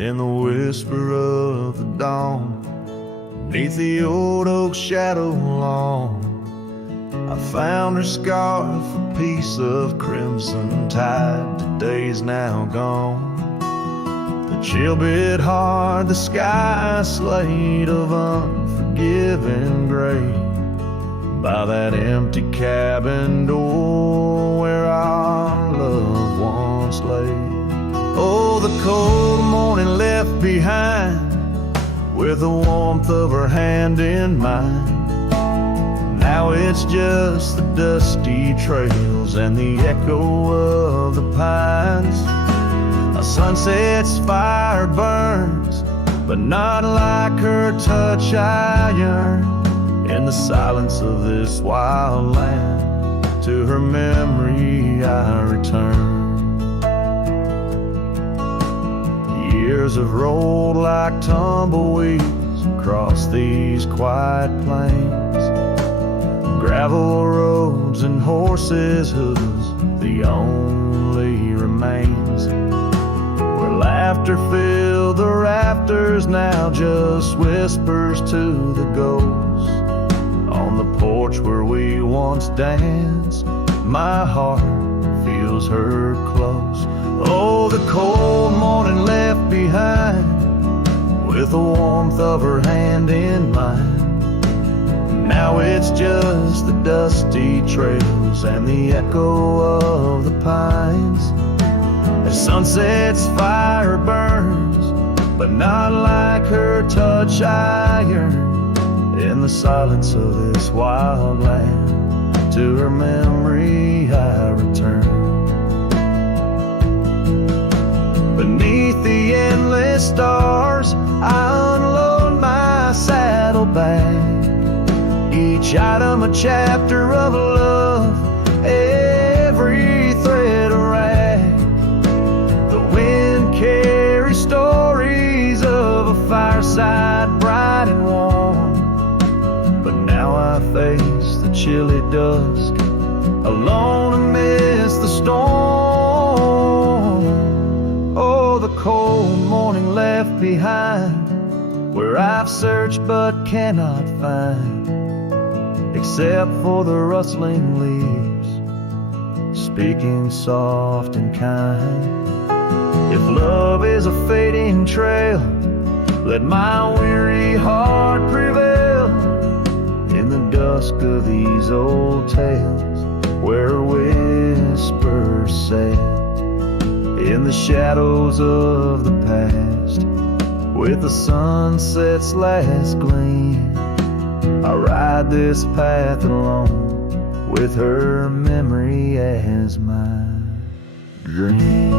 in the whisper of the dawn. Beneath the old oak shadow long, I found her scarf, a piece of crimson tide. Today's now gone. The chill bit hard, the sky slate of unforgiving gray. By that empty cabin door where our loved ones lay. Oh, the cold morning left behind, with the warmth of her hand in mine. Now it's just the dusty trails and the echo of the pines. A sunset's fire burns, but not like her touch I yearn. In the silence of this wild land, to her memory I return. Years have rolled like tumbleweeds across these quiet plains. Gravel roads and horses' hooves, the only remains. Where laughter filled the rafters, now just whispers to the ghosts. On the porch where we once danced, my heart feels her close. Oh, the cold morning left behind, with the warmth of her hand in mine. Now it's just the dusty trails and the echo of the pines. As sunset's fire burns, but not like her touch I yearn. In the silence of this wild land, to her memory I return. Beneath the endless stars, I unload my saddlebag. Each item a chapter of love, every thread a rag. The wind carries stories of a fireside bright and warm. But now I face the chilly dusk, alone amidst the storm. Oh, the cold morning left behind, where I've searched but cannot find, except for the rustling leaves, speaking soft and kind. If love is a fading trail, let my weary heart prevail. In the dusk of these old tales, where whispers sail. In the shadows of the past, with the sunset's last gleam, I ride this path alone, with her memory as my dream.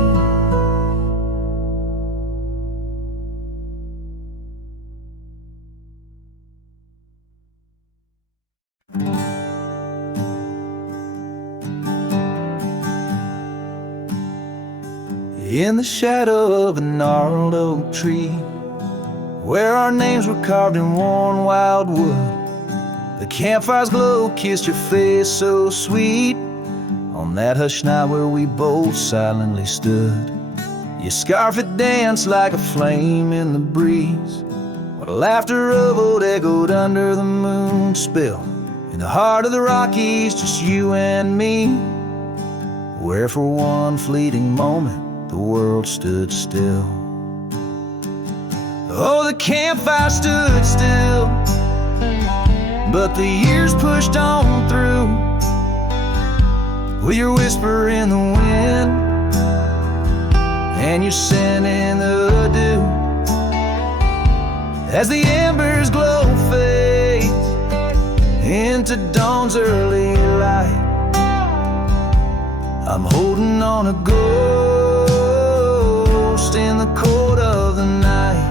In the shadow of a gnarled oak tree, where our names were carved in worn wild wood, the campfire's glow kissed your face so sweet. On that hushed night where we both silently stood, your scarf had danced like a flame in the breeze, while laughter of old echoed under the moon spell. In the heart of the Rockies, just you and me, where for one fleeting moment the world stood still. Oh, the campfire stood still, but the years pushed on through, with your whisper in the wind and your scent in the dew. As the embers glow fades into dawn's early light, I'm holding on a ghost in the cold of the night.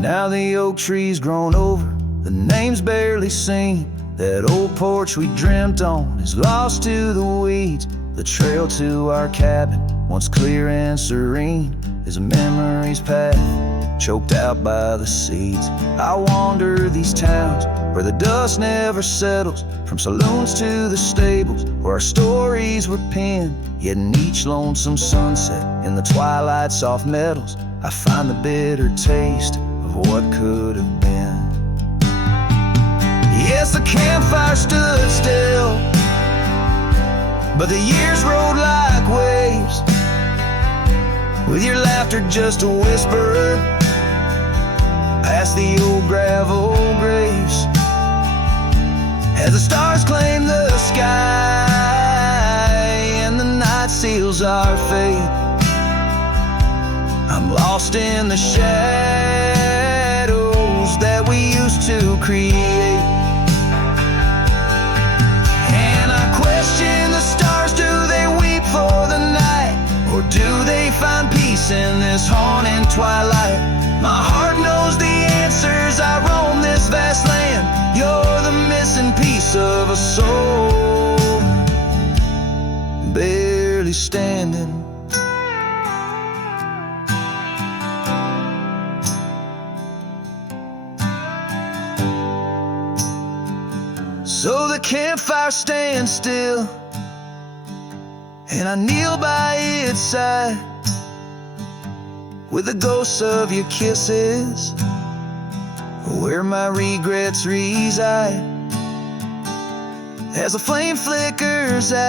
Now the oak tree's grown over, the name's barely seen. That old porch we dreamt on is lost to the weeds. The trail to our cabin, once clear and serene, is a memory's path choked out by the seeds. I wander these towns where the dust never settles, from saloons to the stables where our stories were penned. Yet in each lonesome sunset, in the twilight soft metals, I find the bitter taste of what could have been. Yes, the campfire stood still, but the years rolled like waves, with your laughter just a whisper past the old gravel graves. As the stars claim the sky and the night seals our fate, I'm lost in the shadows that we used to create. And I question the stars, do they weep for the night, or do they find peace in this haunting twilight? My heart knows the answers, I roam this vast land. You're the missing piece of a soul, barely standing. So the campfire stands still, and I kneel by its side, with the ghosts of your kisses where my regrets reside. As the flame flickers out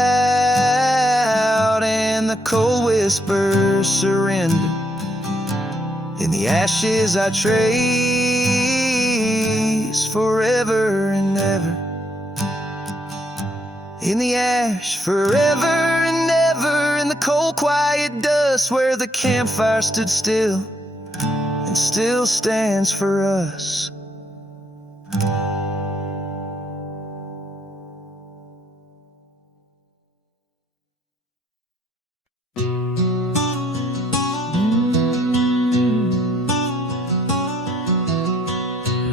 and the cold whispers surrender, in the ashes I trace forever and ever. In the ash forever and ever, in the cold quiet dust where the campfire stood still and still stands for us.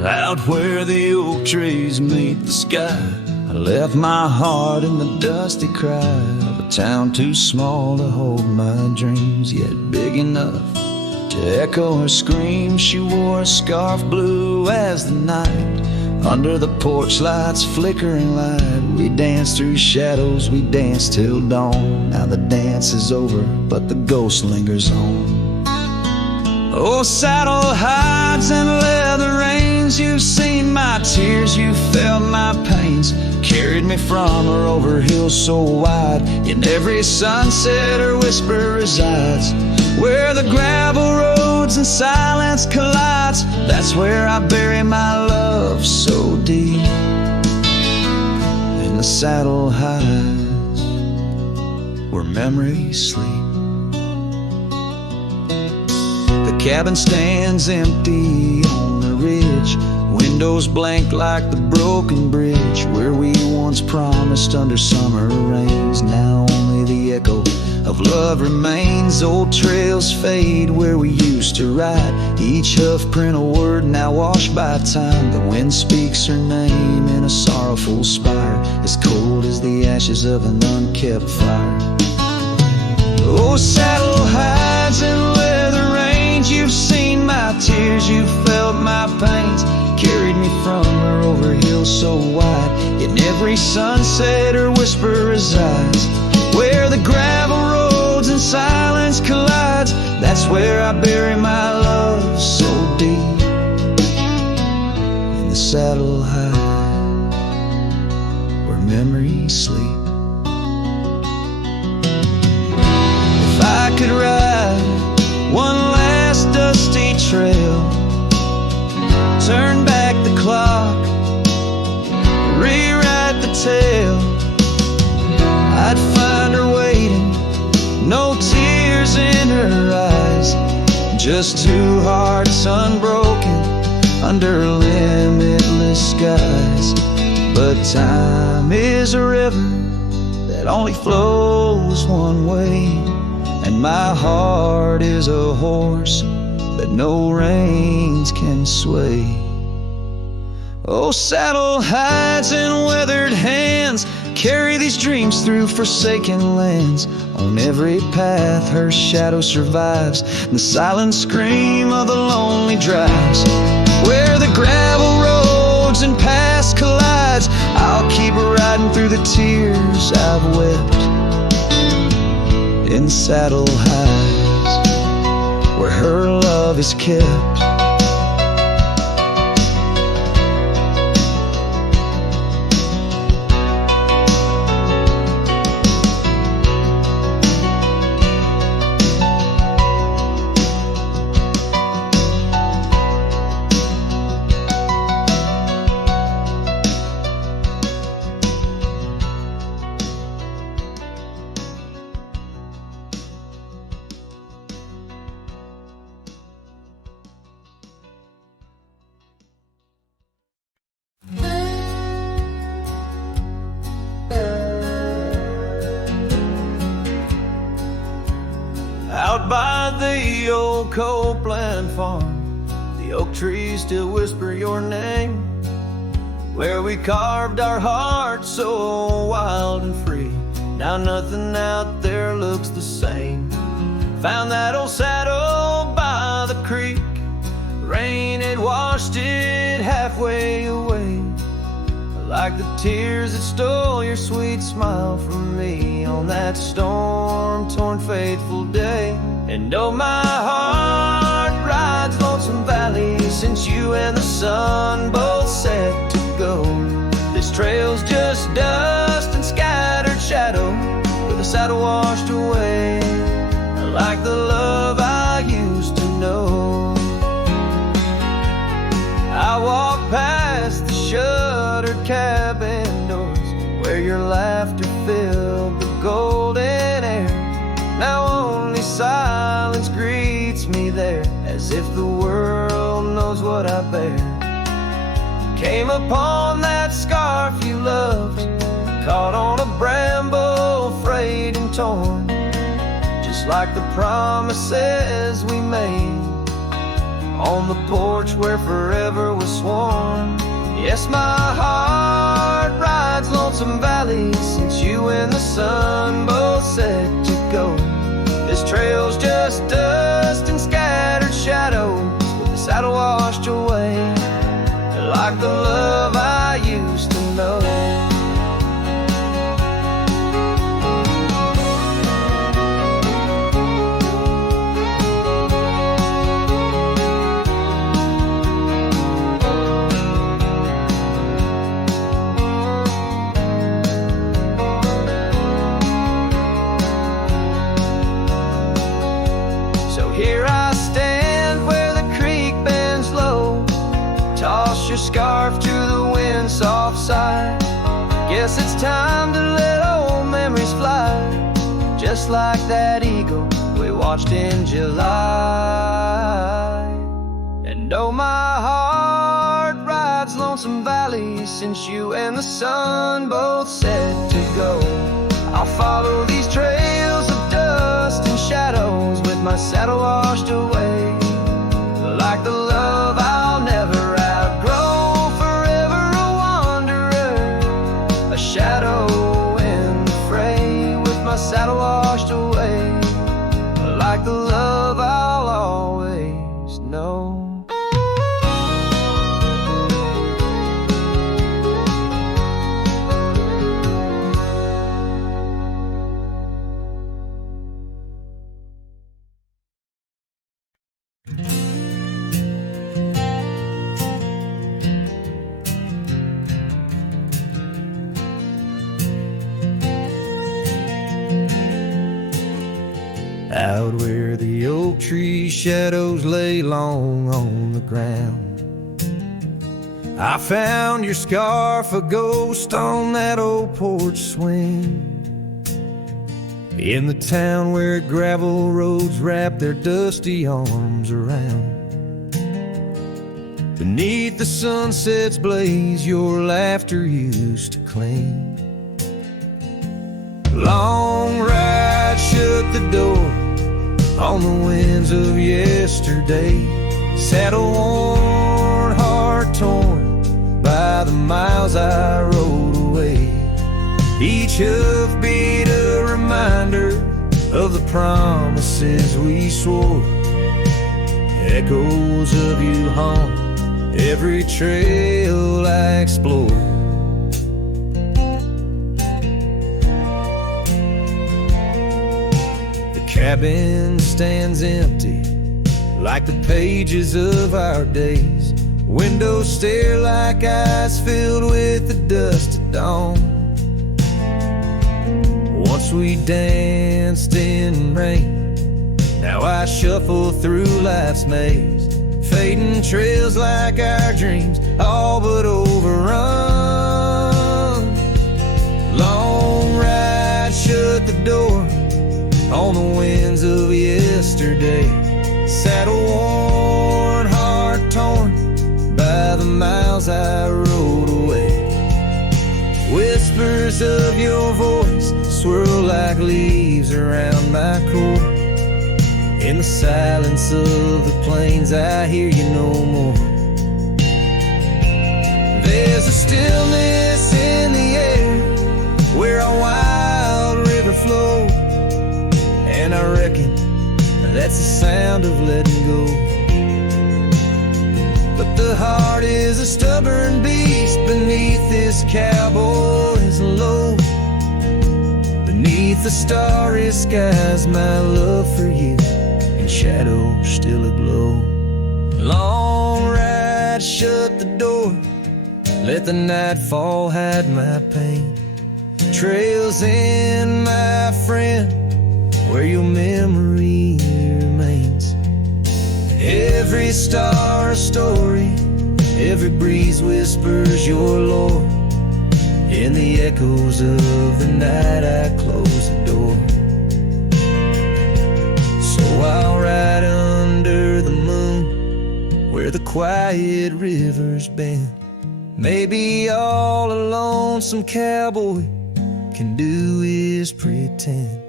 Out where the oak trees meet the sky, I left my heart in the dusty cry of a town too small to hold my dreams, yet big enough to echo her scream. She wore a scarf blue as the night, under the porch lights flickering light. We danced through shadows, we danced till dawn. Now the dance is over, but the ghost lingers on. Oh, saddle hides and leather reins, you've seen my tears, you felt my pains, carried me from her over hills so wide. In every sunset her whisper resides, where the gravel roads and silence collides. That's where I bury my love so deep, in the saddle hides where memories sleep. The cabin stands empty on the ridge, windows blank like the broken bridge where we once promised under summer rains. Now only the echo of love remains. Old trails fade where we used to ride, each hoof print a word now washed by time. The wind speaks her name in a sorrowful spire, as cold as the ashes of an unkept fire. Oh, saddle hides and leather reins, you've seen my tears, you felt my pains, carried me from her over hills so wide. In every sunset her whisper resides, where the gravel roads and silence collides. That's where I bury my love so deep, in the saddle hides where memories sleep. If I could ride one last dusty trail, turn back the clock, rewrite the tale, I'd find her waiting, no tears in her eyes, just two hearts unbroken under limitless skies. But time is a river that only flows one way, and my heart is a horse that no reins can sway. Oh, saddle hides and weathered hands, carry these dreams through forsaken lands. On every path her shadow survives, the silent scream of the lonely drives. Where the gravel roads and past collides, I'll keep riding through the tears I've wept in saddle highs, where her love is kept. Out by the old Copeland farm, the oak trees still whisper your name. Where we carved our hearts so wild and free, now nothing out there looks the same. Found that old saddle by the creek, rain had washed it halfway away. Like the tears that stole your sweet smile from me on that storm-torn fateful day. And oh, my heart rides Lonesome Valley since you and the sun both set to go. This trail's just dust and scattered shadow, with the saddle washed away, like the love I used to know. I walk past the shuttered cabin doors, where your laughter filled the golden air. Now only silence greets me there, as if the world knows what I bear. Came upon that scarf you loved, caught on a bramble, frayed and torn, just like the promises we made on the porch where forever was sworn. Yes, my heart rides Lonesome Valley since you and the sun both set to go. This trail's just dust and scattered shadow, with the saddle washed away, like the love I used to know. Your scarf to the wind's soft side. Guess it's time to let old memories fly, just like that eagle we watched in July. And oh, my heart rides Lonesome Valley since you and the sun both said to go. I'll follow these trails of dust and shadows, with my saddle washed away, like the love I'll never shadow in the fray, with my saddle washed away, like the love I'll always know. Out where the oak tree shadows lay long on the ground, I found your scarf, a ghost on that old porch swing. In the town where gravel roads wrap their dusty arms around, beneath the sunset's blaze your laughter used to cling. Long ride shut the door on the winds of yesterday, saddle worn, heart torn by the miles I rode away. Each hoofbeat a reminder of the promises we swore. Echoes of you haunt every trail I explore. The cabin stands empty like the pages of our days. Windows stare like eyes filled with the dust of dawn. Once we danced in rain, now I shuffle through life's maze. Fading trails like our dreams, all but overrun. Long ride, shut the door on the winds of yesterday. Saddle worn, heart torn by the miles I rode away. Whispers of your voice swirl like leaves around my core. In the silence of the plains I hear you no more. There's a stillness in the air where a wild river flows, and I reckon that's the sound of letting go. But the heart is a stubborn beast beneath this cowboy's load. Beneath the starry skies, my love for you in shadow still aglow. Long ride, shut the door, let the nightfall hide my pain. Trails in, my friend, where your memory remains. Every star a story, every breeze whispers your lore. In the echoes of the night I close the door. So I'll ride under the moon where the quiet rivers bend. Maybe all a lonesome cowboy can do is pretend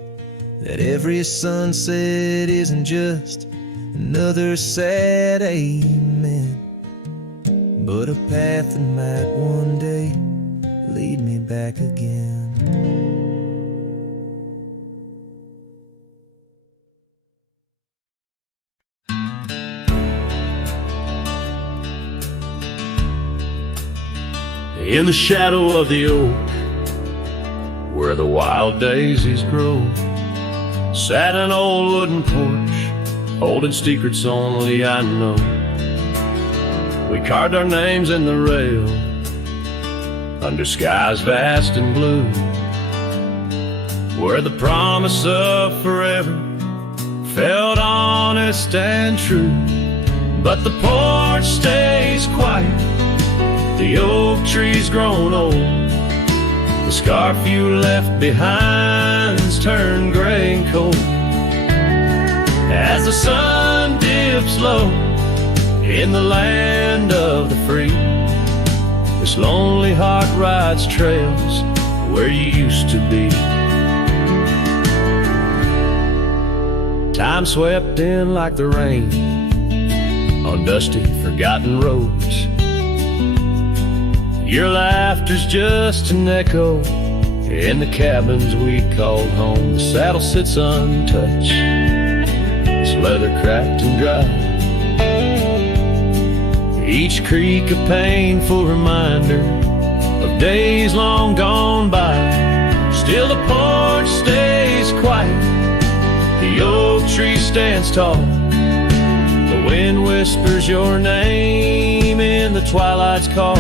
that every sunset isn't just another sad amen, but a path that might one day lead me back again. In the shadow of the oak, where the wild daisies grow, sat an old wooden porch, holding secrets only I know. We carved our names in the rail, under skies vast and blue, where the promise of forever felt honest and true. But the porch stays quiet, the oak tree's grown old, the scarf you left behind's turned gray and cold. As the sun dips low in the land of the free, this lonely heart rides trails where you used to be. Time swept in like the rain on dusty, forgotten roads. Your laughter's just an echo in the cabins we called home. The saddle sits untouched, its leather cracked and dry. Each creak a painful reminder of days long gone by. Still the porch stays quiet, the oak tree stands tall. The wind whispers your name in the twilight's call.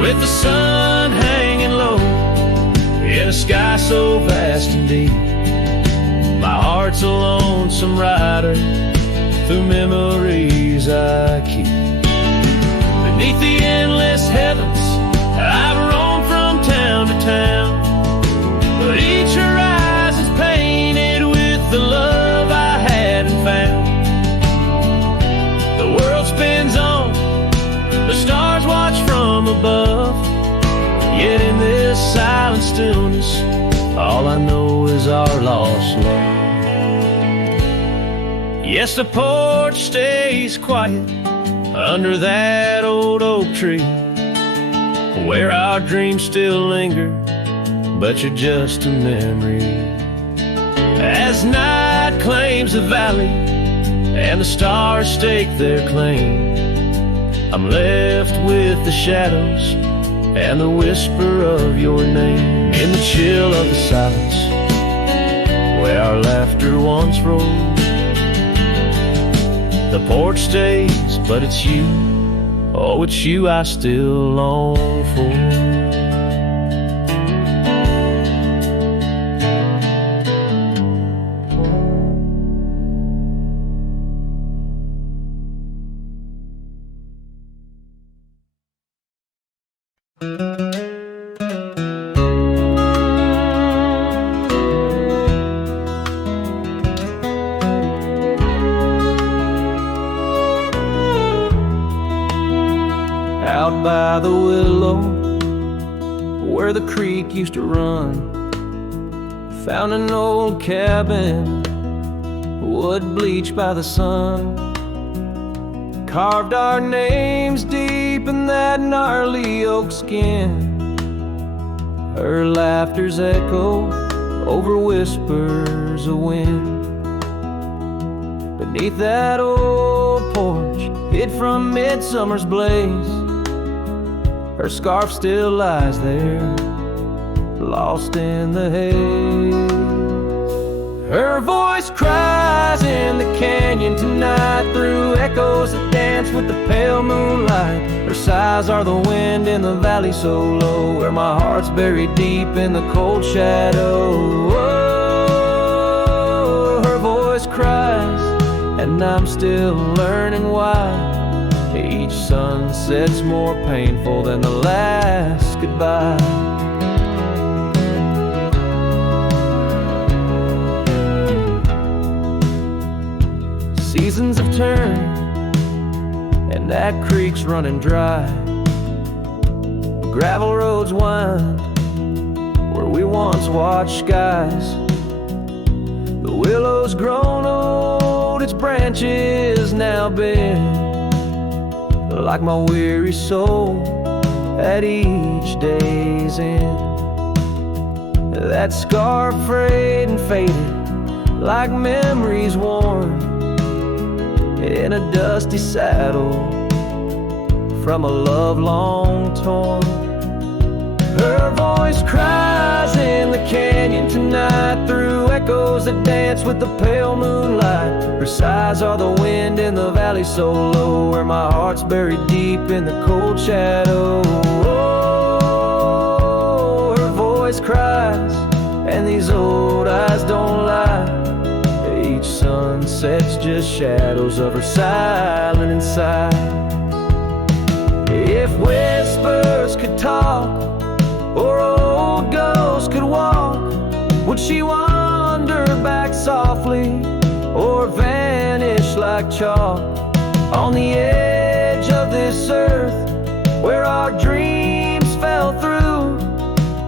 With the sun hanging low in a sky so vast and deep, my heart's a lonesome rider through memories I keep. Beneath the endless heavens, I've roamed from town to town, but each horizon's painted with the love I hadn't found. The world spins on, the stars watch from above, yet in this silent stillness, all I know is our lost love. Yes, the porch stays quiet under that old oak tree, where our dreams still linger, but you're just a memory. As night claims the valley and the stars stake their claim, I'm left with the shadows and the whisper of your name. In the chill of the silence, where our laughter once rolled, the porch stays, but it's you, oh, it's you I still long for. Out by the willow, where the creek used to run, found an old cabin, wood bleached by the sun. Carved our names deep in that gnarly oak skin. Her laughter's echo over whispers of wind. Beneath that old porch, hid from midsummer's blaze, her scarf still lies there, lost in the haze. Her voice cries in the canyon tonight, through echoes that dance with the pale moonlight. Her sighs are the wind in the valley so low, where my heart's buried deep in the cold shadow. Oh, her voice cries, and I'm still learning why each sunset's more painful than the last goodbye. Seasons have turned, and that creek's running dry. Gravel roads wind where we once watched skies. The willow's grown old, its branches now bare, like my weary soul at each day's end. That scar frayed and faded, like memories worn in a dusty saddle from a love long torn. Her voice cries in the canyon tonight, through echoes that dance with the pale moonlight. Her sighs are the wind in the valley so low, where my heart's buried deep in the cold shadow. Oh, her voice cries, and these old eyes don't lie. Each sunset's just shadows of her silent inside. If whispers could talk, or old ghosts could walk, would she wander back softly, or vanish like chalk on the edge of this earth, where our dreams fell through?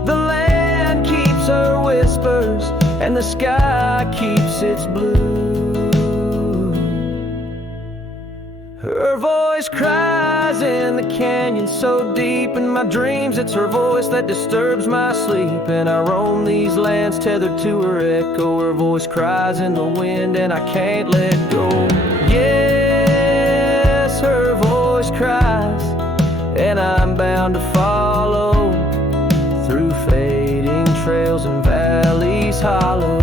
The land keeps her whispers, and the sky keeps its blue. Her voice cries in the canyon so deep in my dreams, it's her voice that disturbs my sleep. And I roam these lands tethered to her echo. Her voice cries in the wind, and I can't let go. Yes, her voice cries, and I'm bound to follow through fading trails and valleys hollow.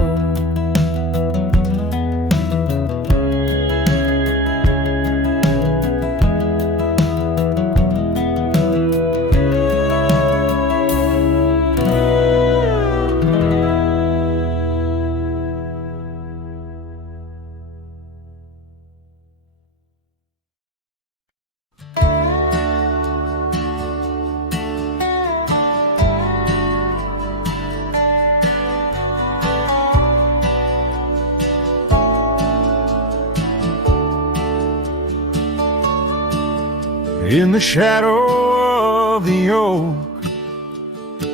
In the shadow of the oak,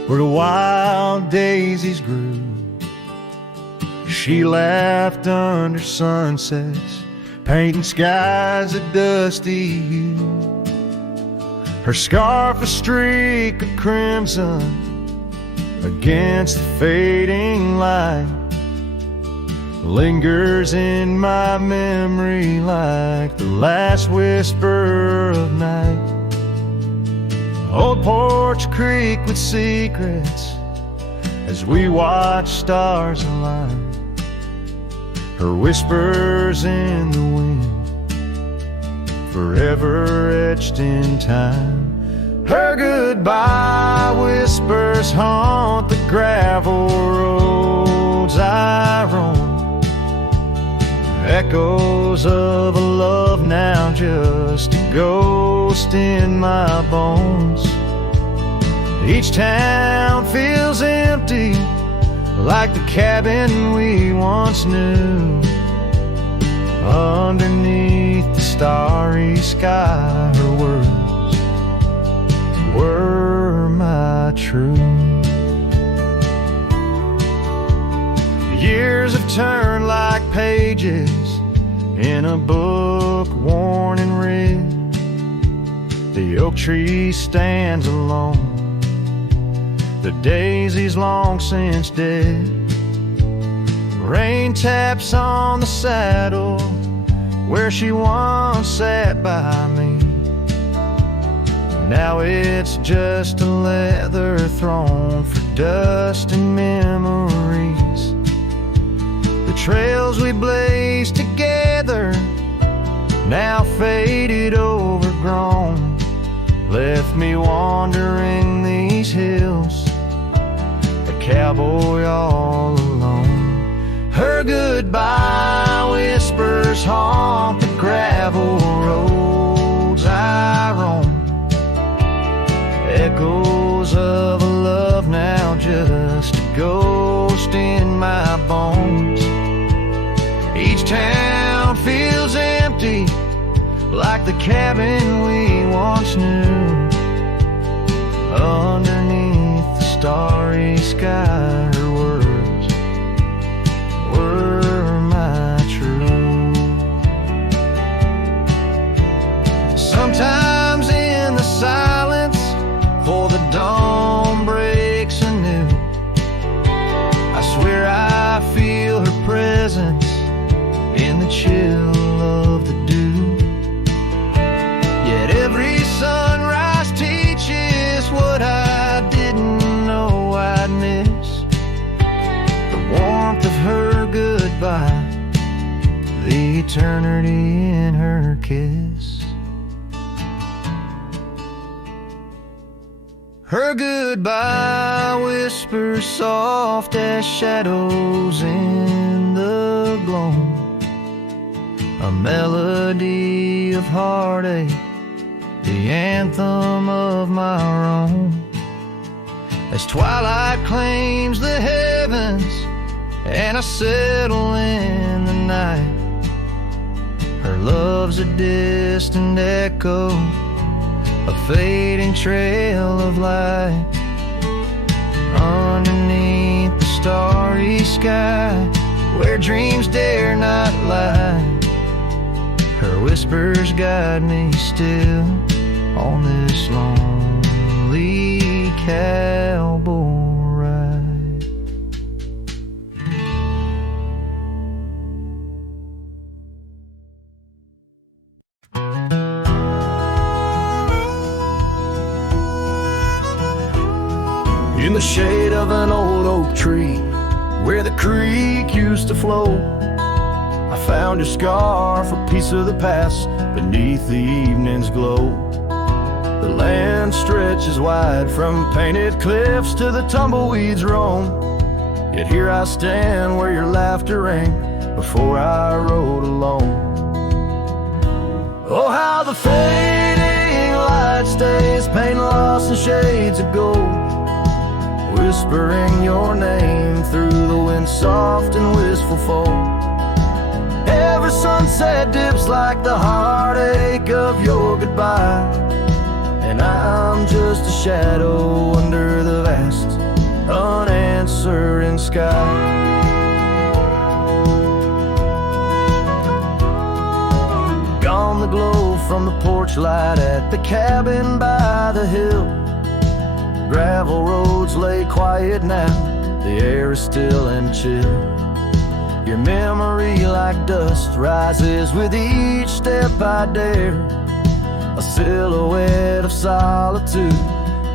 where the wild daisies grew, she laughed under sunsets, painting skies a dusty hue. Her scarf a streak of crimson against the fading light, lingers in my memory like the last whisper of night. Old Porch Creek with secrets as we watch stars align, her whispers in the wind, forever etched in time. Her goodbye whispers haunt the gravel roads I roam, echoes of a love now just a ghost in my bones. Each town feels empty, like the cabin we once knew. Underneath the starry sky, her words were my truth. Years have turned like pages in a book worn and read. The oak tree stands alone, the daisy's long since dead. Rain taps on the saddle where she once sat by me. Now it's just a leather throne for dust and memories. The trails we blazed together, now faded, overgrown, left me wandering these hills, a cowboy all alone. Her goodbye whispers haunt the gravel roads I roam, echoes of a love now just a ghost in my bones. Each town feels empty, like the cabin we once knew. Underneath the starry sky, her words were my truth. Sometimes in the silence, before the dawn breaks anew, I swear I feel her presence in the chill of the dew. Yet every sunrise teaches what I didn't know I'd miss. The warmth of her goodbye, the eternity in her kiss. Her goodbye whispers soft as shadows in the gloam, a melody of heartache, the anthem of my own. As twilight claims the heavens and I settle in the night, her love's a distant echo, a fading trail of light. Underneath the starry sky, where dreams dare not lie, her whispers guide me still on this lonely cowboy ride. In the shade of an old oak tree, where the creek used to flow, I found your scarf, a piece of the past, beneath the evening's glow. The land stretches wide from painted cliffs to the tumbleweeds roam, yet here I stand where your laughter rang before I rode alone. Oh, how the fading light stays, paint lost in shades of gold, whispering your name through the wind, soft and wistful fold. Every sunset dips like the heartache of your goodbye, and I'm just a shadow under the vast, unanswering sky. Gone the glow from the porch torchlight at the cabin by the hill. Gravel roads lay quiet now, the air is still and chill. Your memory like dust rises with each step I dare. A silhouette of solitude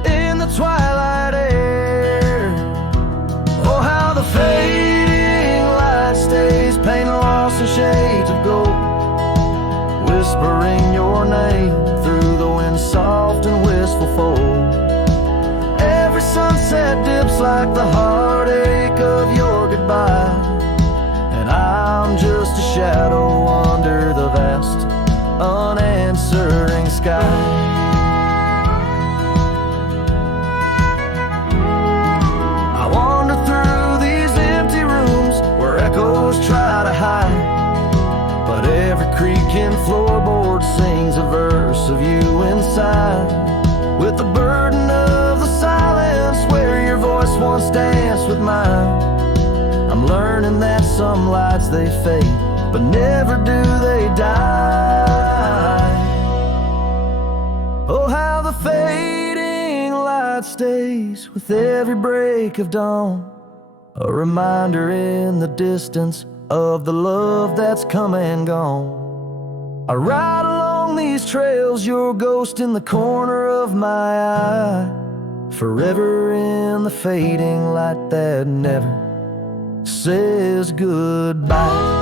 in the twilight air. Oh, how the fading light stays, paint lost in shades of gold, whispering your name through the wind, soft and wistful fold. Every sunset dips like the heartache of your goodbye, and I'm just a shadow under the vast, unanswering sky. I wander through these empty rooms where echoes try to hide, but every creaking floorboard sings a verse of you inside. With the burden of the silence where your voice once danced with mine, I'm learning that some lights they fade, but never do they die. Oh, how the fading light stays with every break of dawn, a reminder in the distance of the love that's come and gone. I ride along these trails, your ghost in the corner of my eye, forever in the fading light that never says goodbye.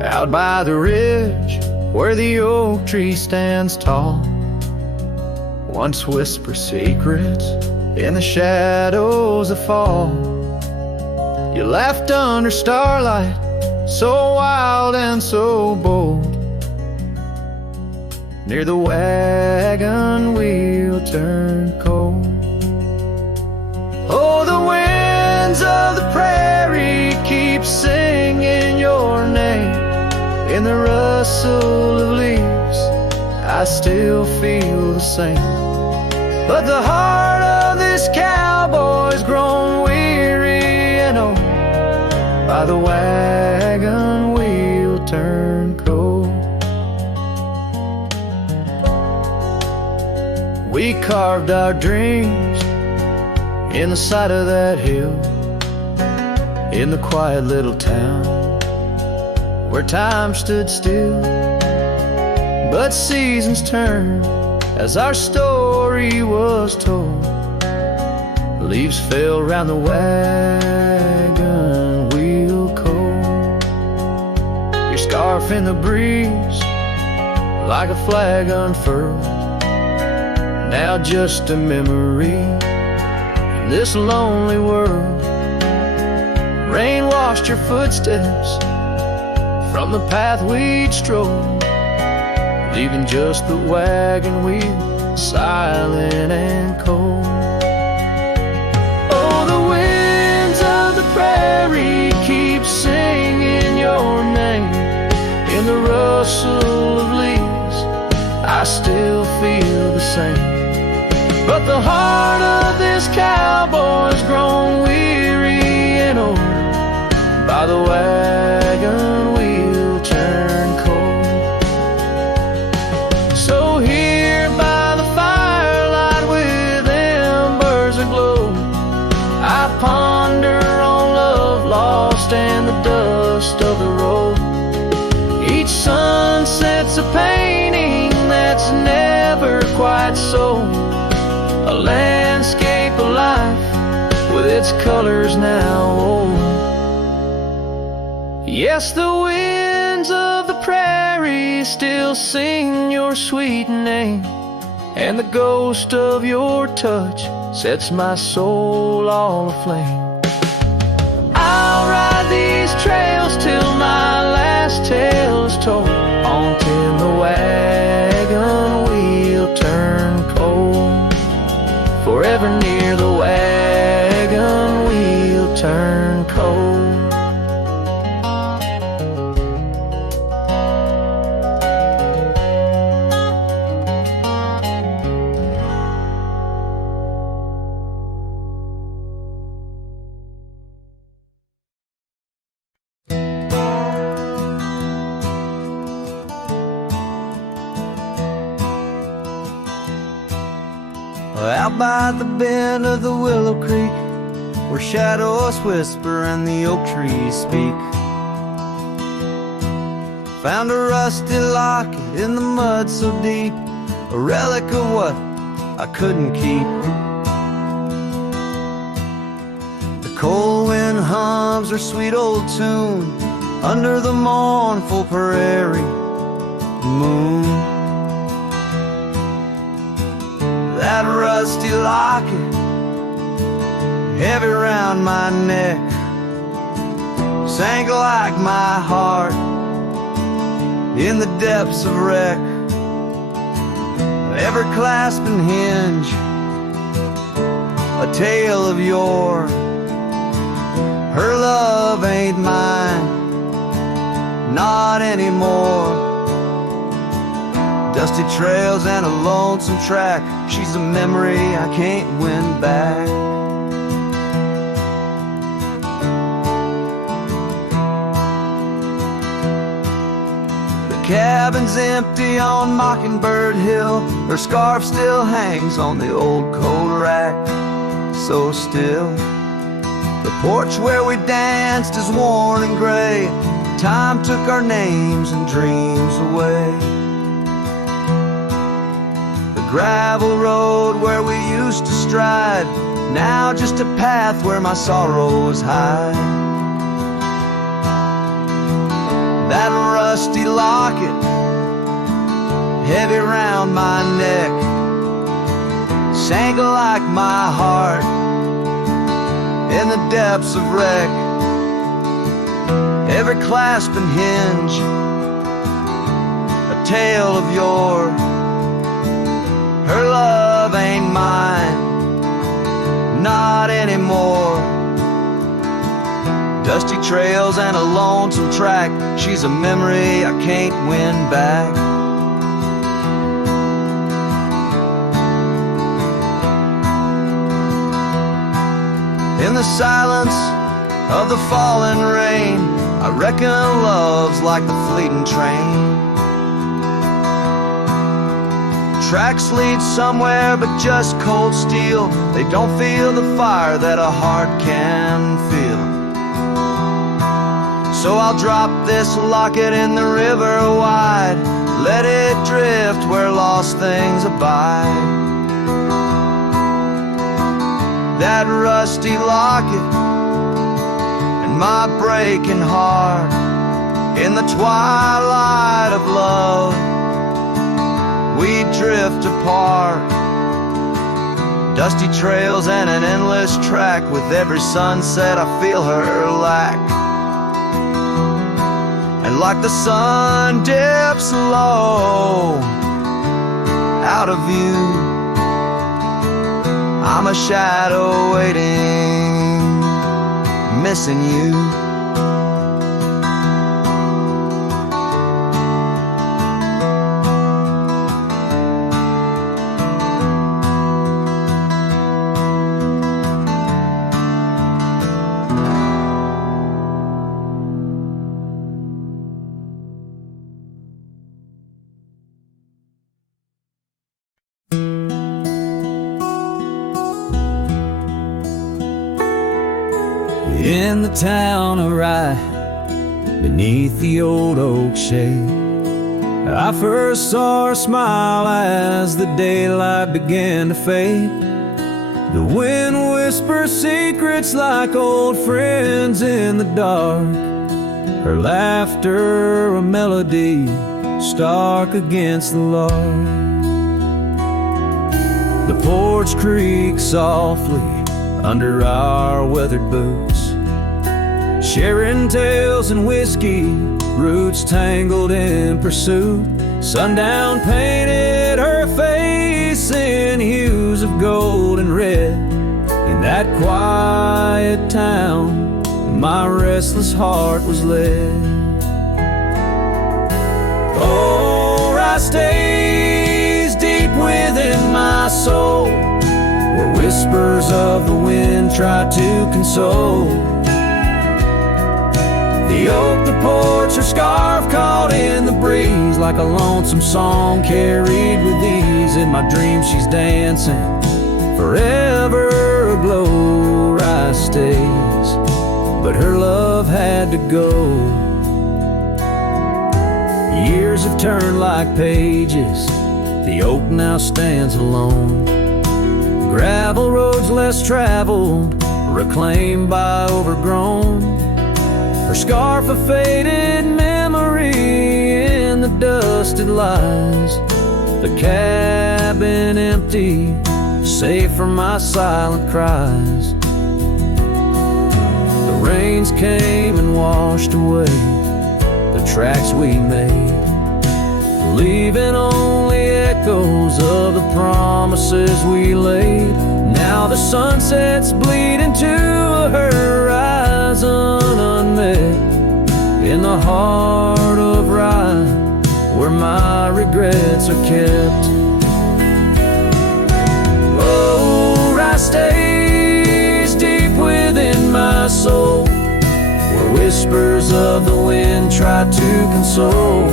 Out by the ridge where the oak tree stands tall, once whisper secrets in the shadows of fall. You laughed under starlight, so wild and so bold. Near the wagon wheel turned cold. Oh, the winds of the prairie keep singing your name. In the rustle of leaves, I still feel the same. But the heart of this cowboy's grown weary and old by the wagon wheel turned cold. We carved our dreams in the side of that hill, in the quiet little town where time stood still. But seasons turned as our story was told. Leaves fell round the wagon wheel cold. Your scarf in the breeze like a flag unfurled, now just a memory in this lonely world. Rain washed your footsteps from the path we'd strolled, leaving just the wagon wheel silent and cold. Oh, the winds of the prairie keep singing your name. In the rustle of leaves, I still feel the same. But the heart of this cowboy's grown weary and old by the wagon wheel turned cold. So here by the firelight with embers aglow, I ponder on love lost and the dust of the road. Each sunset's a painting that's never quite sold, a landscape of life with its colors now old. Yes, the winds of the prairie still sing your sweet name, and the ghost of your touch sets my soul all aflame. I'll ride these trails till my last tale is told, until the wagon wheel turn cold. For out by the bend of the Willow Creek, where shadows whisper and the oak trees speak. Found a rusty locket in the mud so deep, a relic of what I couldn't keep. The cold wind hums her sweet old tune under the mournful prairie moon. That rusty locket, heavy round my neck, sank like my heart in the depths of wreck. Ever clasping hinge, a tale of yore. Her love ain't mine, not anymore. Dusty trails and a lonesome track, she's a memory I can't win back. The cabin's empty on Mockingbird Hill, her scarf still hangs on the old coat rack, so still. The porch where we danced is worn and gray, time took our names and dreams away. Gravel road where we used to stride, now just a path where my sorrows hide. That rusty locket, heavy round my neck, sank like my heart in the depths of wreck. Every clasp and hinge, a tale of yore. Her love ain't mine, not anymore. Dusty trails and a lonesome track, she's a memory I can't win back. In the silence of the falling rain, I reckon love's like the fleeting train. Tracks lead somewhere but just cold steel, they don't feel the fire that a heart can feel. So I'll drop this locket in the river wide, let it drift where lost things abide. That rusty locket and my breaking heart, in the twilight of love we drift apart. Dusty trails and an endless track, with every sunset I feel her lack. And like the sun dips low out of view, I'm a shadow waiting, missing you. In the town of Rye, beneath the old oak shade, I first saw her smile as the daylight began to fade. The wind whispers secrets like old friends in the dark, her laughter a melody stark against the lark. The porch creaks softly under our weathered boots, sharing tales and whiskey, roots tangled in pursuit. Sundown painted her face in hues of gold and red. In that quiet town, my restless heart was led. Oh, Rye stays deep within my soul, where whispers of the wind try to console. The oak, the porch, her scarf caught in the breeze, like a lonesome song carried with ease. In my dreams she's dancing Forever aglow, rice stays, but her love had to go. Years have turned like pages, the oak now stands alone. Gravel roads less traveled, reclaimed by overgrown. Her scarf a faded memory, in the dust it lies. The cabin empty, save for my silent cries. The rains came and washed away the tracks we made, leaving only echoes of the promises we laid. Now the sunsets bleed into a horizon unmet, in the heart of Rye, where my regrets are kept. Oh, Rye stays deep within my soul, where whispers of the wind try to console.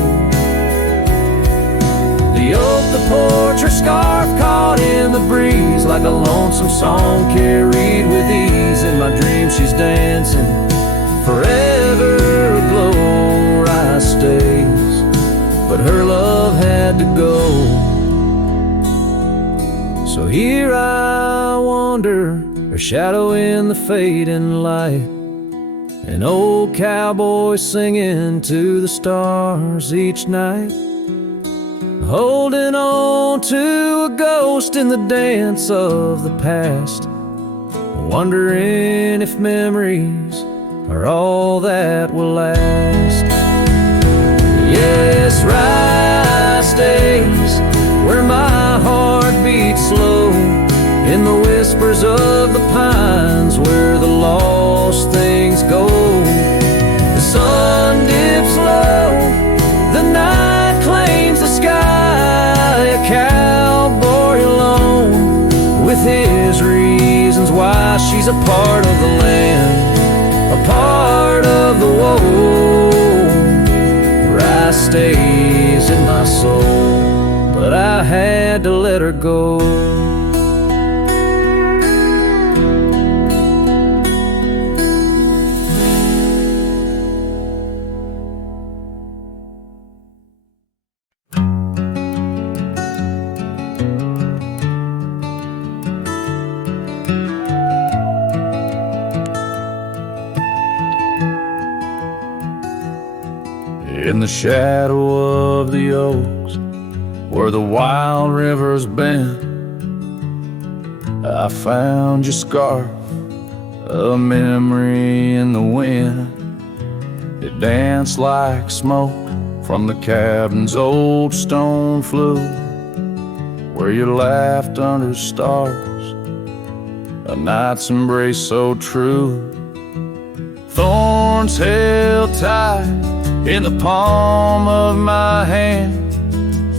The oak, the porch, her scarf caught in the breeze, like a lonesome song carried with ease. In my dreams she's dancing, forever aglow. Rye stays, but her love had to go. So here I wander, her shadow in the fading light, an old cowboy singing to the stars each night, holding on to a ghost in the dance of the past, wondering if memories are all that will last. Yes, Rye stays, where my heart beats slow, in the whispers of the pines, where the lost things go. The sun dips low, the night claims the sky, a cowboy alone, with his reasons why. She's a part of the land, a part of the woe. Rye stays in my soul, but I had to let her go. In the shadow of the oaks, where the wild rivers bend, I found your scarf, a memory in the wind. It danced like smoke from the cabin's old stone flue, where you laughed under stars, a night's embrace so true. Thorns held tight in the palm of my hand,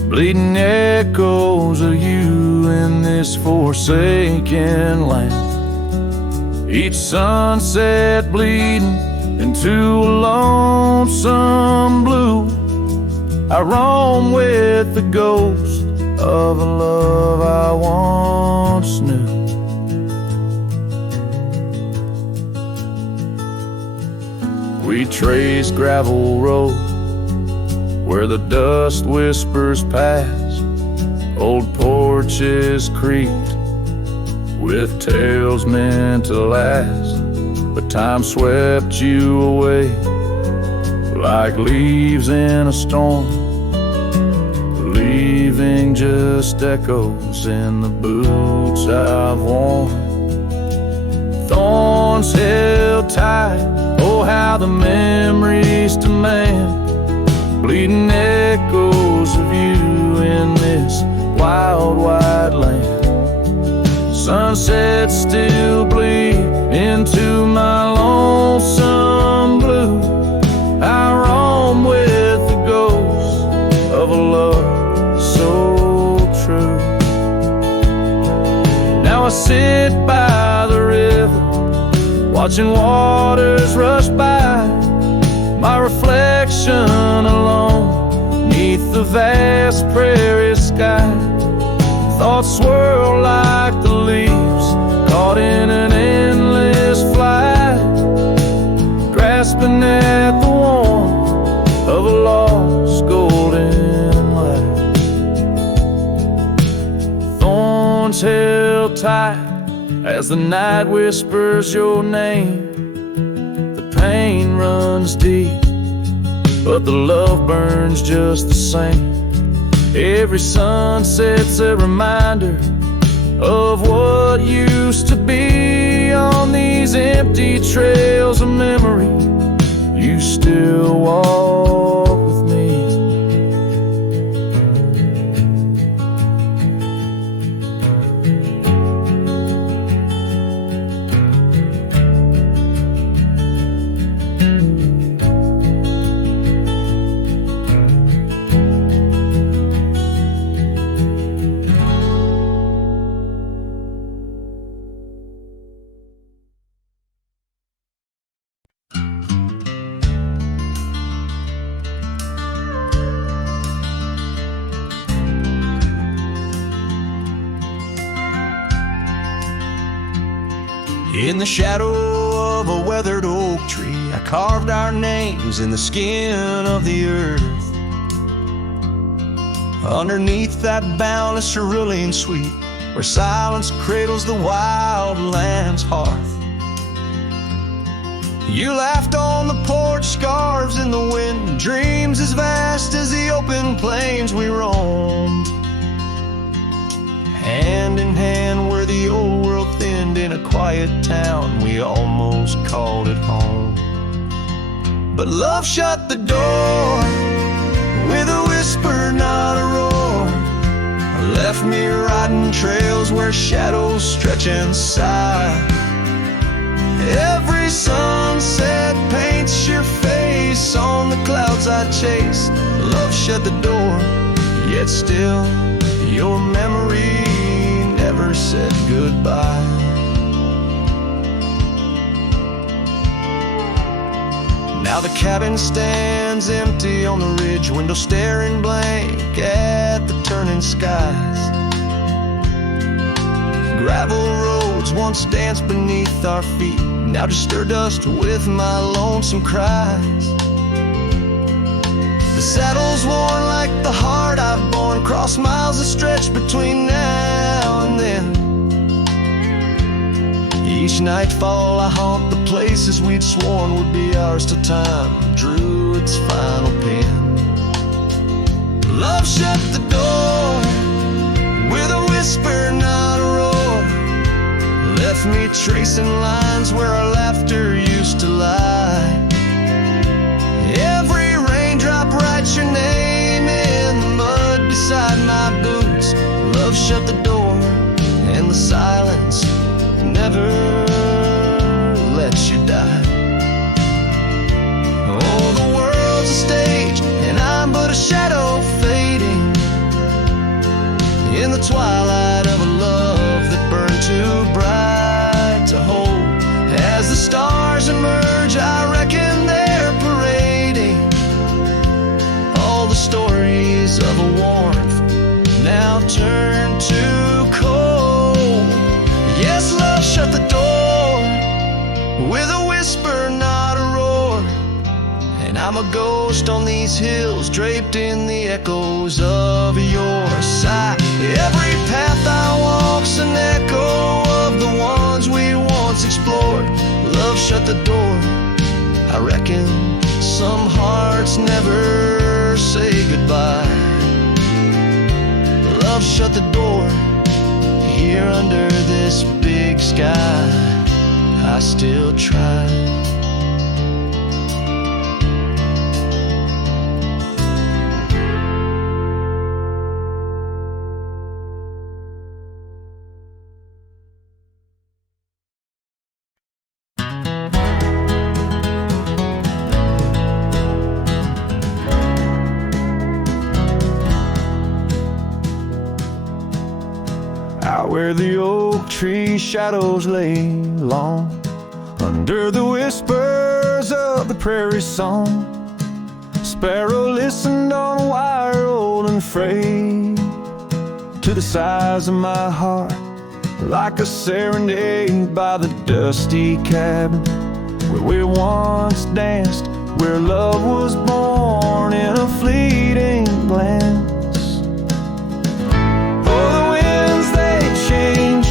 bleeding echoes of you in this forsaken land. Each sunset bleeding into a lonesome blue, I roam with the ghost of a love I once knew. We traced gravel road where the dust whispers past, old porches creaked with tales meant to last. But time swept you away like leaves in a storm, leaving just echoes in the boots I've worn. Thorns held tight, oh how the memories demand, bleeding echoes of you in this wild wide land. Sunsets still bleed into my lonesome blue, I roam with the ghost of a love so true. Now I sit by the river, watching waters rush by, my reflection alone neath the vast prairie sky. Thoughts swirl like the leaves tight as the night whispers your name. The pain runs deep, but the love burns just the same. Every sunset's a reminder of what used to be. On these empty trails of memory, you still walk with me. In the shadow of a weathered oak tree, I carved our names in the skin of the earth. Underneath that boundless cerulean sweet, where silence cradles the wild land's hearth. You laughed on the porch, scarves in the wind, dreams as vast as the open plains we roamed. Hand in hand where the old world thinned, in a quiet town we almost called it home. But love shut the door with a whisper, not a roar. Left me riding trails where shadows stretch and sigh. Every sunset paints your face on the clouds I chase. Love shut the door, yet still your memory never said goodbye. Now the cabin stands empty on the ridge, window staring blank at the turning skies. Gravel roads once danced beneath our feet, now just stir dust with my lonesome cries. The saddle's worn like the heart I've borne, cross miles of stretch between now and then. Each nightfall I haunt the places we'd sworn would be ours till time drew its final pen. Love shut the door with a whisper, not a roar. Left me tracing lines where our laughter used to lie. Every raindrop writes your name in the mud beside my boots. Love shut the door, and the silence never lets you die. Oh, the world's a stage, and I'm but a shadow fading in the twilight of a love that burned too bright to hold. As the stars emerge, I reckon they're parading all the stories of a warmth now turned to cold. Yes, love shut the door with a whisper, not a roar. And I'm a ghost on these hills, draped in the echoes of your sigh. Every path I walk's an echo of the ones we once explored. Love shut the door, I reckon some hearts never say goodbye. Love shut the door, here under this big sky, I still try. Out where the oak tree shadows lay long, under the whispers of the prairie song, sparrow listened on a wire old and frayed to the size of my heart, like a serenade by the dusty cabin where we once danced, where love was born in a fleeting glance. Oh, the winds they change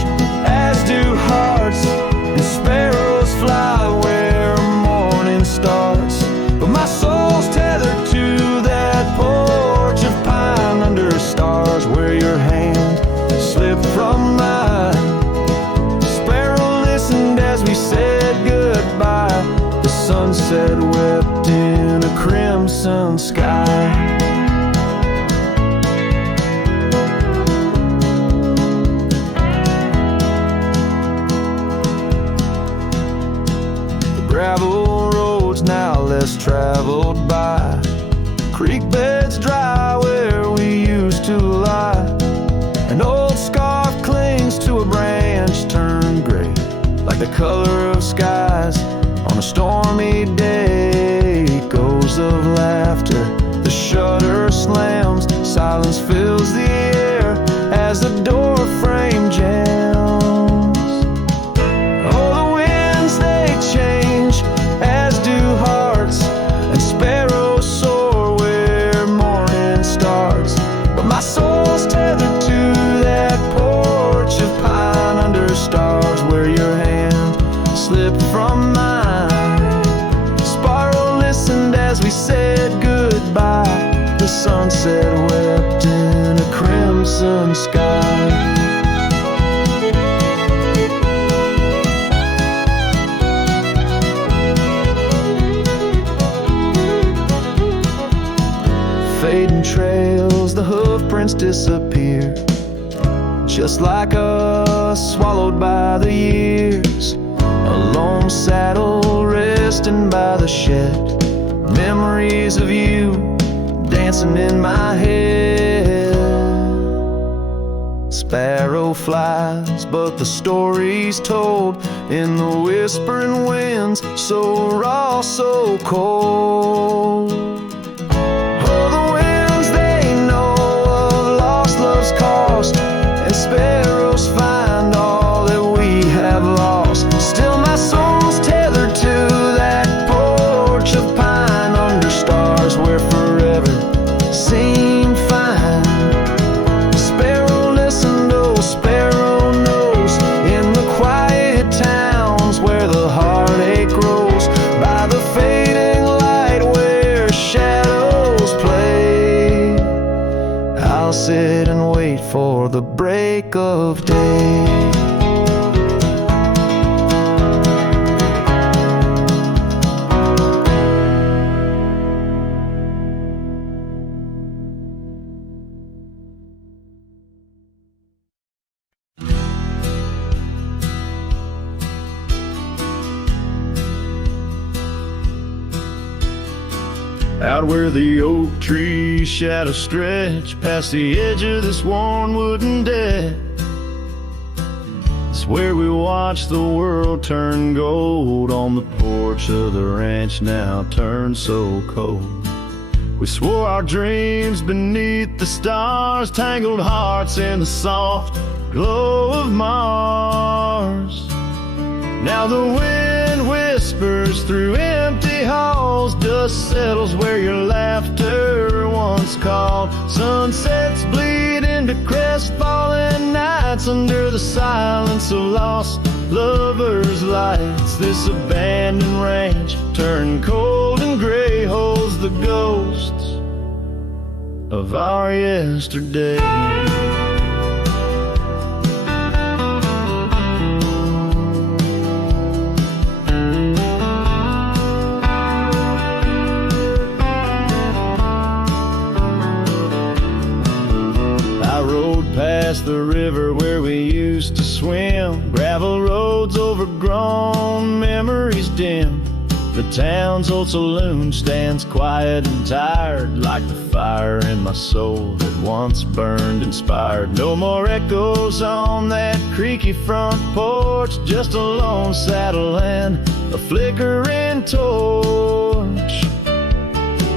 traveled by. Creek beds dry where we used to lie. An old scarf clings to a branch turned gray, like the color of skies on a stormy day. Echoes of laughter, the shutter slams, silence fills the air as the door frame jams. Oh, the winds they change, as do hearts, and sparrows soar where morning starts. But my soul's tethered to that porch of pine under stars where your hand slipped from mine. Sparrow listened as we said goodbye. The sunset wept in a crimson sky. Fading trails, the hoof prints disappear, just like us, swallowed by the years. A lone saddle resting by the shed, memories of you dancing in my head. Sparrow flies, but the story's told in the whispering winds, so raw, so cold. Oh, the winds, they know of lost love's cost, and sparrows find all that we have lost. Still my soul's tethered to that porch of pine under stars where forever seem fine. Sparrow listened, oh sparrow knows, in the quiet towns where the heartache grows, by the fading light where shadows play. I'll sit and wait for the break of day. Out where the oak tree shadows stretch past the edge of this worn wooden deck, it's where we watch the world turn gold on the porch of the ranch now turned so cold. We swore our dreams beneath the stars, tangled hearts in the soft glow of Mars. Now the wind whispers through empty halls, dust settles where your laughter once called. Sunsets bleed into crestfallen nights under the silence of lost lovers' lights. This abandoned ranch turned cold and gray holds the ghosts of our yesterday. Past the river where we used to swim, gravel roads overgrown, memories dim. The town's old saloon stands quiet and tired, like the fire in my soul that once burned inspired. No more echoes on that creaky front porch, just a lone saddle and a flickering torch.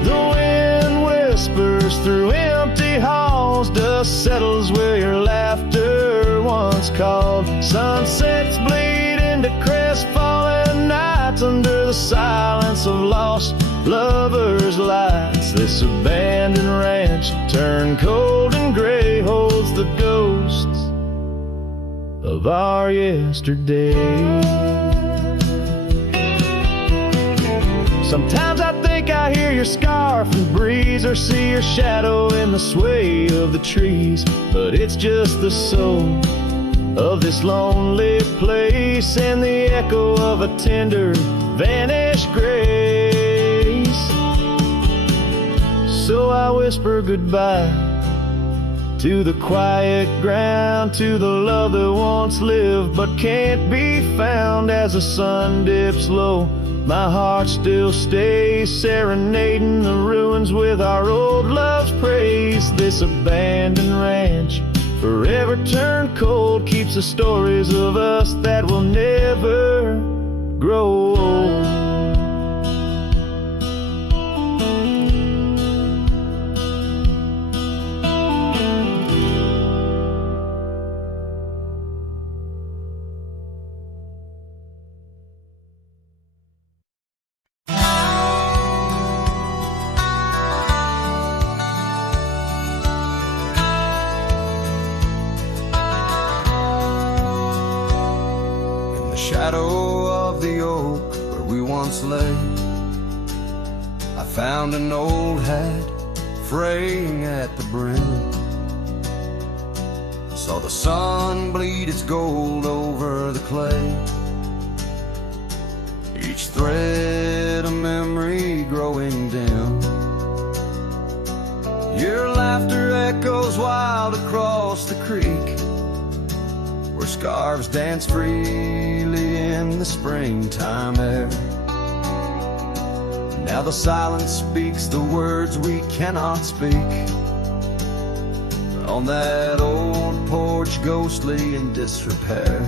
The wind whispers through empty halls, dust settles where your laughter once called. Sunsets bleed into crestfallen nights under the silence of lost lovers' lights. This abandoned ranch turned cold and gray holds the ghosts of our yesterday. Sometimes I think I hear your scarf and breeze, or see your shadow in the sway of the trees. But it's just the soul of this lonely place, and the echo of a tender vanished grace. So I whisper goodbye to the quiet ground, to the love that once lived but can't be found. As the sun dips low, my heart still stays serenading the ruins with our old love's praise. This abandoned ranch, forever turned cold, keeps the stories of us that will never grow old. Shadow of the oak where we once lay, I found an old hat fraying at the brim. Saw the sun bleed its gold over the clay, each thread a memory growing dim. Your laughter echoes wild across the creek, where scarves dance freely in the springtime air. Now the silence speaks the words we cannot speak, on that old porch ghostly in disrepair.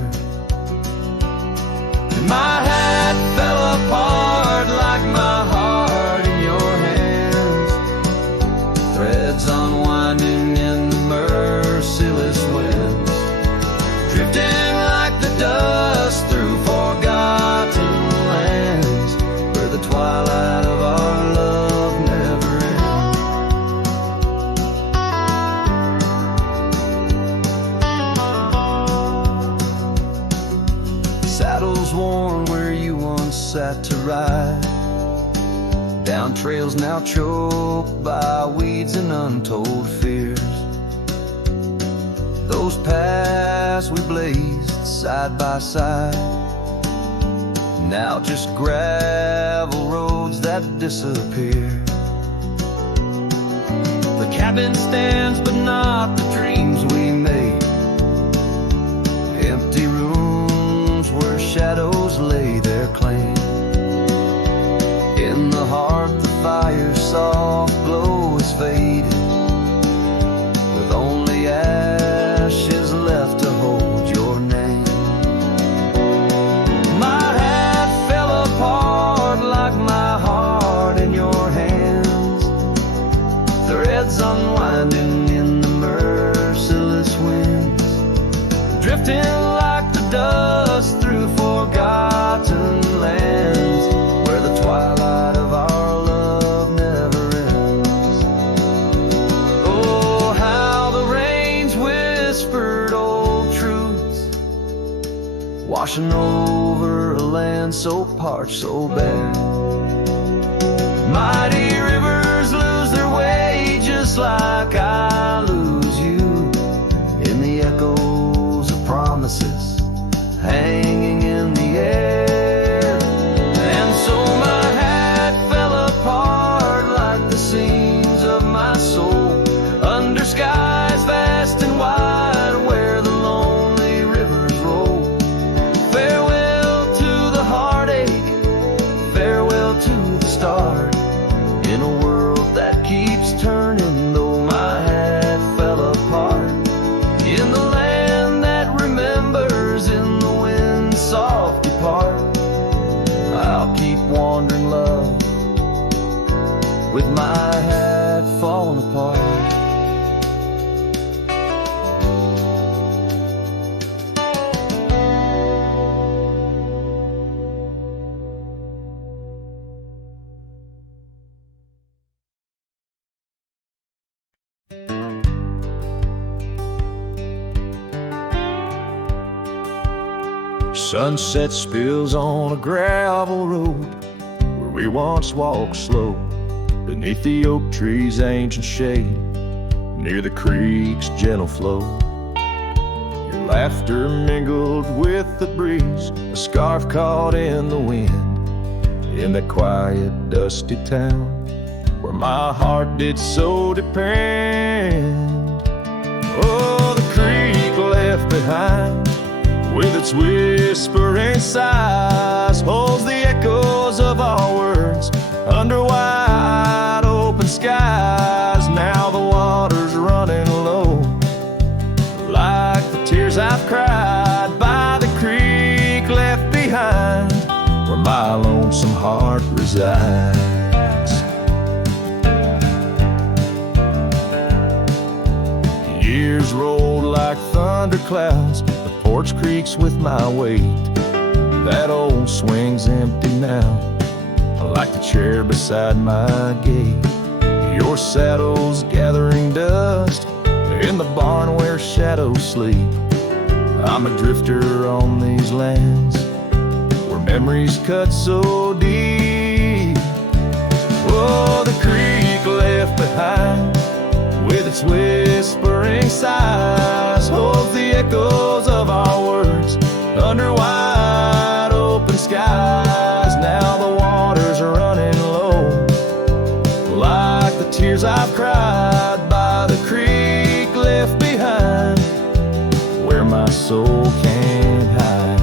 My hat fell apart like my heart in your hands, threads unwinding in the merciless winds, drifting like the dust through forgotten lands, where the twilight of our love never ends. Saddles worn where you once sat to ride, down trails now choked by weeds and untold fears. Those paths we blazed side by side, now just gravel roads that disappear. The cabin stands but not the dreams we made, empty rooms where shadows lay their claim. In the heart the fire's soft glow is faded, with only ashes left to hold your name. My hat fell apart like my heart in your hands, threads unwinding in the merciless winds, drifting like the dust through forgotten lands, where the twilight of our love never ends. Oh, how the rains whispered old truths, washing over a land so parched, so bare. Mighty rivers lose their way just like I lose you, in the echoes of promises hanging in the air. And so my hat fell apart like the seams of my soul, under skies vast and wide where the lonely rivers roll. Farewell to the heartache, farewell to the start, in a world that keeps turning, though my hat fell apart. In the land that remembers, in the wind's soft depart, I'll keep wandering, love, with my hat falling apart. Sunset spills on a gravel road where we once walked slow, beneath the oak tree's ancient shade, near the creek's gentle flow. Your laughter mingled with the breeze, a scarf caught in the wind, in that quiet, dusty town where my heart did so depend. with its whispering sighs, holds the echoes of our words under wide open skies. Now the water's running low, like the tears I've cried by the creek left behind, where my lonesome heart resides. Years rolled like thunderclouds, the porch creaks with my weight. That old swing's empty now, like the chair beside my gate. Your saddle's gathering dust in the barn where shadows sleep. I'm a drifter on these lands where memories cut so deep. Oh, the creek left behind with its whispering sighs holds the echoes of our words under wide open skies. Now the waters are running low, like the tears I've cried by the creek left behind, where my soul can't hide.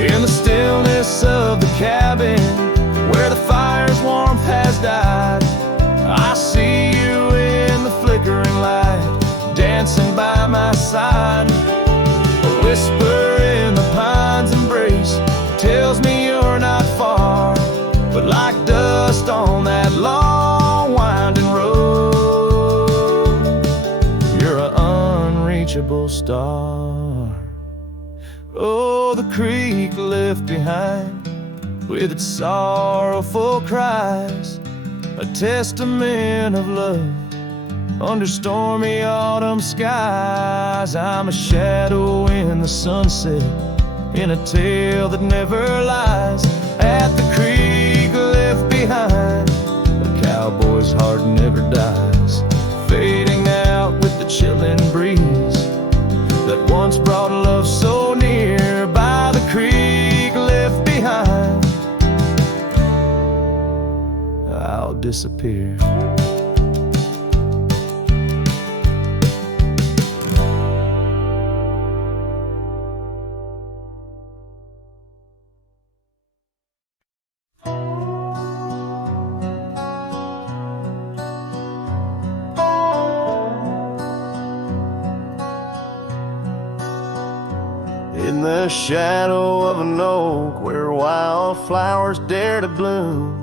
In the stillness of the cabin, where the fire's warmth has died, I see you in the flickering light, dancing by my side. A whisper in the pine's embrace tells me you're not far, but like dust on that long winding road, you're an unreachable star. Oh, the creek left behind with its sorrowful cries, a testament of love under stormy autumn skies. I'm a shadow in the sunset, in a tale that never lies. At the creek left behind, a cowboy's heart never dies, fading out with the chilling breeze that once brought love so near. By the creek left behind, I'll disappear. In the shadow of an oak where wildflowers dare to bloom,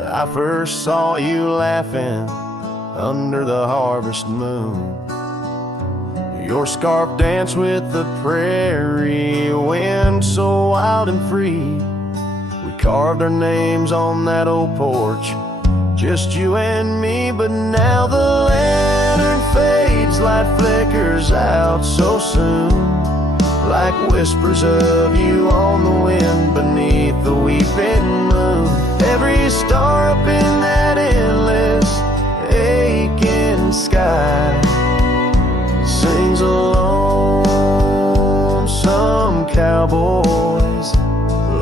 I first saw you laughing under the harvest moon. Your scarf danced with the prairie wind so wild and free. We carved our names on that old porch, just you and me. But now the lantern fades, light flickers out so soon, like whispers of you on the wind beneath the weeping moon. Every star up in that endless aching sky sings a lonesome cowboy's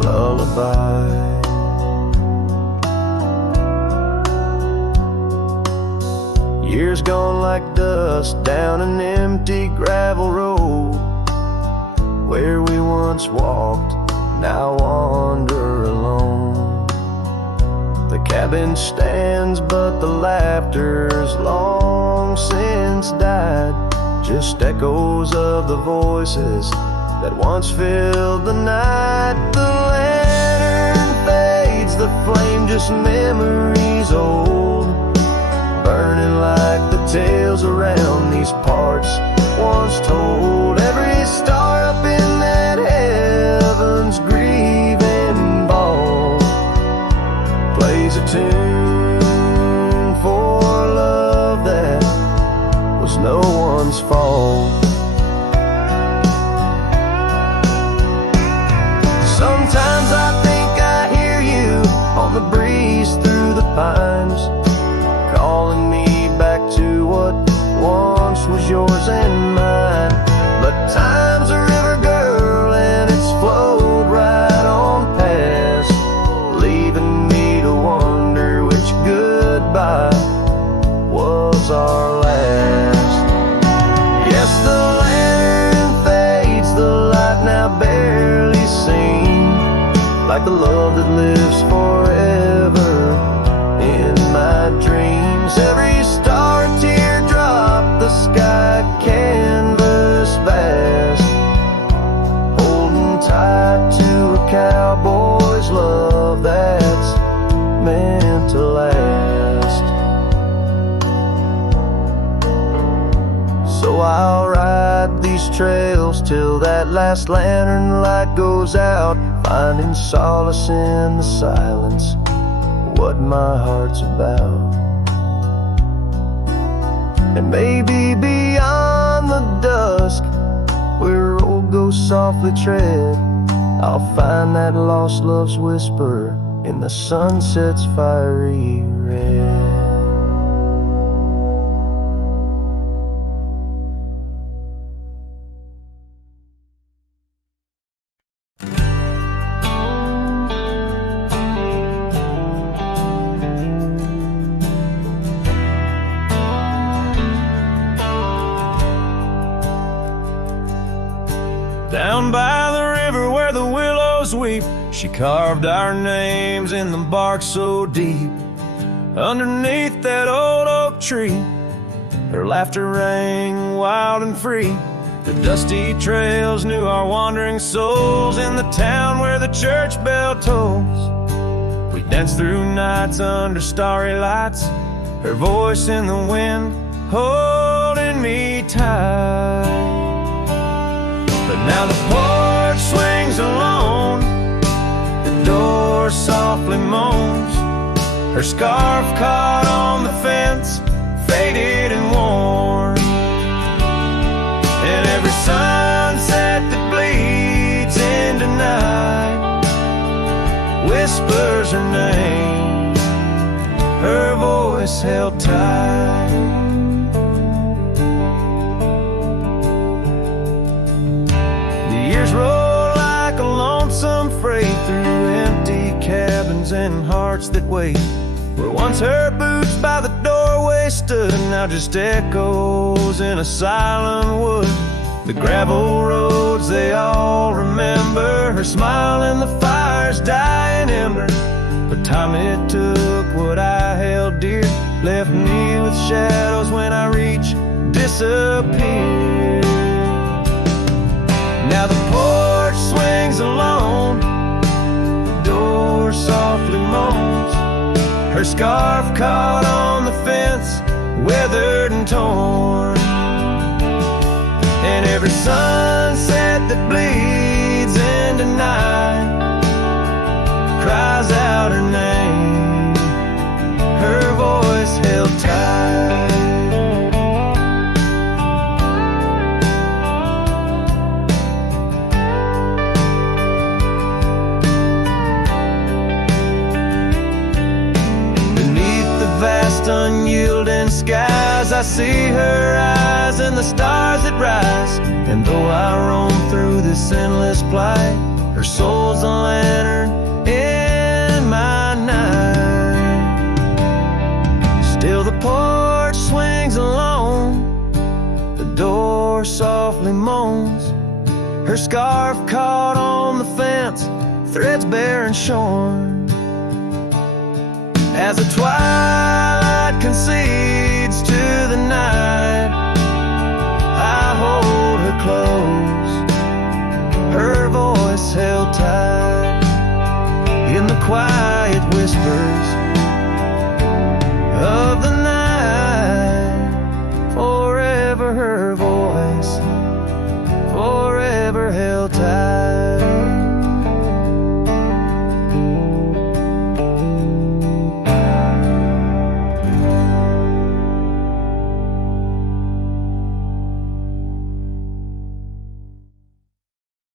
lullaby. Years gone like dust down an empty gravel road, where we once walked, now wander alone. The cabin stands, but the laughter's long since died, just echoes of the voices that once filled the night. The lantern fades, the flame just memories old, burning like the tales around these parts once told. Every star up in that heaven's grieving ball plays a tune for love that was no one's fault. Sometimes I think I hear you on the breeze through the pines, calling me back to what once was yours and mine. But times are the love that lives forever in my dreams. Every star and teardrop, the sky canvas vast, holding tight to a cowboy's love that's meant to last. So I'll ride these trails till that last lantern light goes out, finding solace in the silence, what my heart's about. And maybe beyond the dusk, where road goes softly tread, I'll find that lost love's whisper in the sunset's fiery red. Down by the river where the willows weep, she carved our names in the bark so deep. Underneath that old oak tree, her laughter rang wild and free. The dusty trails knew our wandering souls in the town where the church bell tolls. We danced through nights under starry lights, her voice in the wind holding me tight. But now the porch swings alone, the door softly moans, her scarf caught on the fence, faded and worn. And every sunset that bleeds into night whispers her name, her voice held tight. Roll like a lonesome freight through empty cabins and hearts that wait. Where once her boots by the doorway stood, now just echoes in a silent wood. The gravel roads they all remember, her smile in the fire's dying ember. But time it took what I held dear, left me with shadows when I reach disappear. Now the porch swings alone, the door softly moans, her scarf caught on the fence, weathered and torn. And every sunset that bleeds into night cries out her name, her voice held tight. Vast unyielding skies, I see her eyes and the stars that rise. And though I roam through this endless plight, her soul's a lantern in my night. Still the porch swings alone, the door softly moans, her scarf caught on the fence, threads bare and shorn. As the twilight concedes to the night, I hold her close, her voice held tight. In the quiet whispers